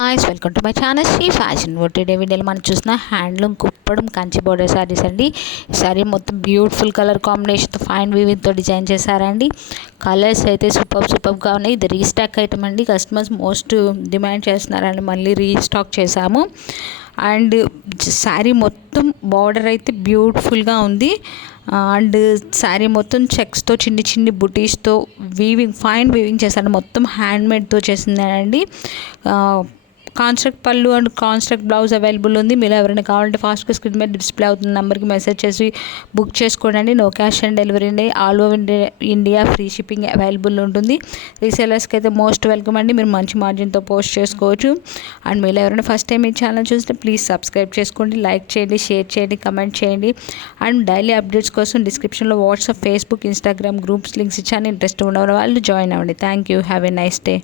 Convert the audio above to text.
Hi's welcome to my channel Shri fashion world. Today వీడియోలో మనం చూసిన హ్యాండ్లూమ్ కుప్పడం కంచి బోర్డర్ శారీస్ అండి. ఈ శారీ మొత్తం బ్యూటిఫుల్ కలర్ కాంబినేషన్తో ఫైన్ వీవింగ్తో డిజైన్ చేశారండి. కలర్స్ అయితే సూపర్గా ఉన్నాయి. ఇది రీస్టాక్ ఐటమ్ అండి. కస్టమర్స్ మోస్ట్ డిమాండ్ చేస్తున్నారండి, మళ్ళీ రీస్టాక్ చేశాము. అండ్ శారీ మొత్తం బార్డర్ అయితే బ్యూటిఫుల్గా ఉంది. అండ్ శారీ మొత్తం చెక్స్తో చిన్ని బుటీస్తో ఫైన్ వీవింగ్ చేశారు. మొత్తం హ్యాండ్మేడ్తో చేసిందండి. కాన్స్ట్రక్ట్ పళ్ళు అండ్ కాన్స్ట్రక్ట్ బ్లౌజ్ అవైలబుల్ ఉంది. మీరు ఎవరైనా కావాలంటే ఫాస్ట్గా స్క్రీన్ మీద డిస్ప్లే అవుతున్న నెంబర్కి మెసేజ్ చేసి బుక్ చేసుకోండి. నో క్యాష్ ఆన్ డెలివరీ అండి. All over India free shipping available ఉంటుంది. రీసేలర్స్కి అయితే మోస్ట్ వెల్కమ్ అండి. మీరు మంచి మార్జిన్తో పోస్ట్ చేసుకోవచ్చు. అండ్ మీరు ఎవరైనా ఫస్ట్ టైం ఈ ఛానల్ చూస్తే ప్లీజ్ సబ్స్క్రైబ్ చేసుకోండి, లైక్ చేయండి, షేర్ చేయండి, కమెంట్ చేయండి. అండ్ డైలీ అప్డేట్స్ కోసం డిస్క్రిప్షన్లో WhatsApp, Facebook, Instagram groups links ఇచ్చాను. ఇంట్రెస్ట్ ఉన్న వాళ్ళు జాయిన్ అవ్వండి. Thank you. Have a nice day.